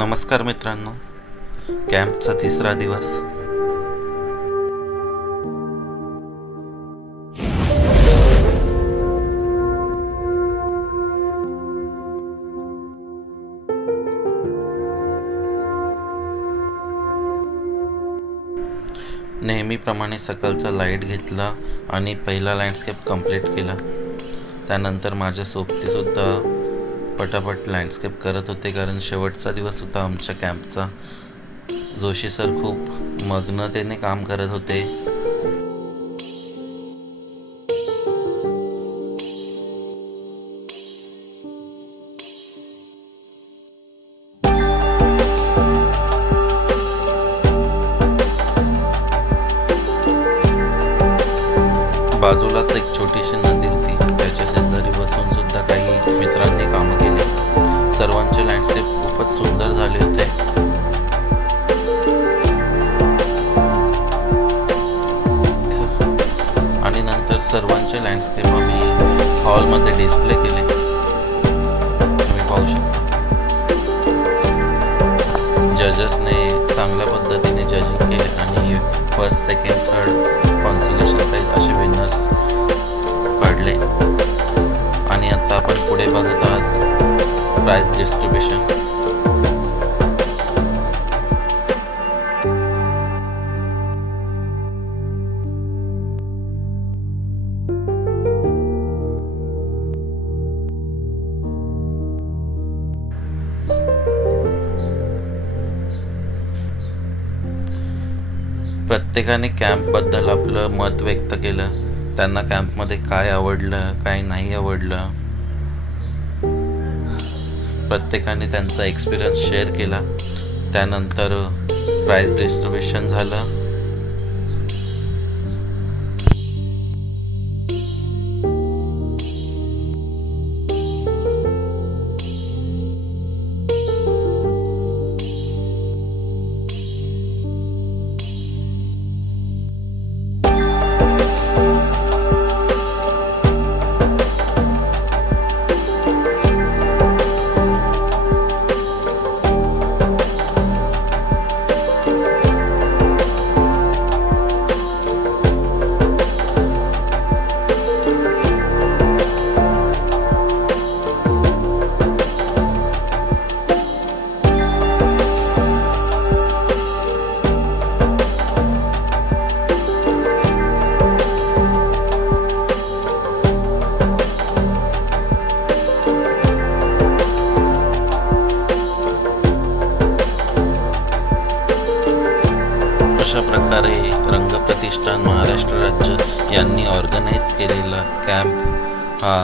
नमस्कार मित्रांनो, कॅम्पचा तिसरा दिवस. नेहमीप्रमाणे सकाळचा लाईट घेतला आणि पहिला लँडस्केप कंप्लीट केला. त्यानंतर माझ्या सोबतीसुद्धा पटापट लँडस्केप करत होते, कारण शेवटचा दिवस होता आमच्या कॅम्पचा. जोशी सर खूप मग्नतेने काम करत होते. बाजूलाच एक छोटीशी नदी होती, त्याच्या शेजारी बसून सुद्धा काही मित्रांनी कामं केली. सर्वांचे लँडस्केप खूपच सुंदर झाले होते. आणि नंतर सर्वांचे लँडस्केप आम्ही हॉलमध्ये डिस्प्ले केले. तुम्ही पाहू शकता. जजेसने चांगल्या पद्धतीने जजिंग केले आणि first, second, third consolation prize असे विनर्स काढले. आणि आता आपण पुढे बघत आहात प्राइज डिस्ट्रीब्युशन. प्रत्येकाने कॅम्पबद्दल आपलं मत व्यक्त केलं. त्यांना कॅम्पमध्ये काय आवडलं, काय नाही आवडलं, प्रत्येकाने त्यांचा एक्सपिरियन्स शेअर केला. त्यानंतर प्राइज डिस्ट्रीब्युशन झालं. अशा प्रकारे रंगप्रतिष्ठान महाराष्ट्र राज्य यांनी ऑर्गनाईज केलेला कॅम्प हा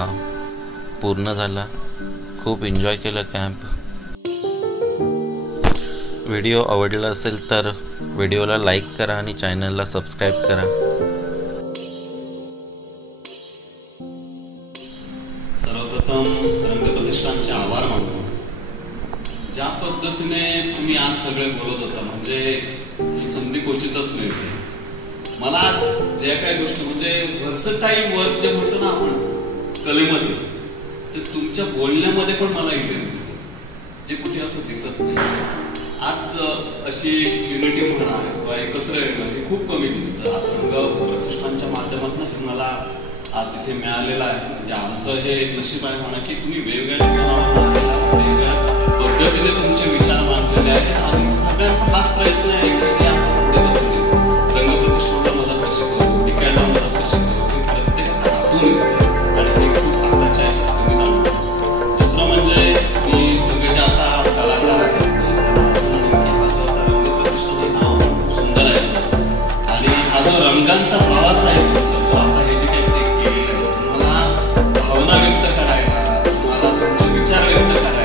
पूर्ण झाला. खूप एन्जॉय केलं कॅम्प. व्हिडिओ आवडला असेल तर व्हिडिओला लाईक करा आणि चॅनलला सबस्क्राईब करा. सर्वप्रथम रंगप्रतिष्ठानचे आभार मानतो. ज्या पद्धतीने तुम्ही आज सगळे बोलत होता, म्हणजे ही संधी क्वचितच मिळते. मला ज्या काही गोष्टी म्हणजे व्हर्सटाईल वर्क जे म्हणतो ना आपण कलेमध्ये, ते तुमच्या बोलण्यामध्ये पण मला इथे दिसतं, जे कुठे असं दिसत नाही. आज अशी युनिटी म्हणा किंवा एकत्र येणं हे खूप कमी दिसतं. आज रंगप्रतिष्ठानच्या माध्यमातून हे मला आज इथे मिळालेलं आहे. म्हणजे आमचं हे नशीब आहे म्हणा की तुम्ही वेगवेगळ्या ठिकाणावर वेगवेगळ्या पद्धतीने तुमचे विचार मांडलेले आहे. आणि सगळ्यांचा हाच प्रयत्न आहे की आपण पुढे बसून रंगप्रतिष्ठानला मदत कशी करू, टिकायला मदत कशी करू, हे प्रत्येकाचा हातून येते. आणि हे खूप आताच्या याच्यात तुम्ही जाणवतो. दुसरं म्हणजे मी सगळे जे आता कलाकार आहेत त्यांना असं म्हणेन की हा जो आता रंगप्रतिष्ठान हे नाव खूप सुंदर आहे सर. आणि हा जो रंगांचा प्रवास आहे तुमचा, जो आता हे जे काही केलेलं आहे, तुम्हाला भावना व्यक्त करायला, तुम्हाला तुमचे विचार व्यक्त करायला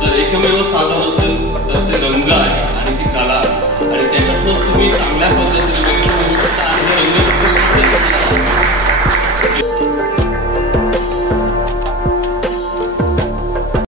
जर एकमेव साधन असेल तर ते रंग आहे आणि ती कला. आणि त्याच्यातूनच तुम्ही चांगल्या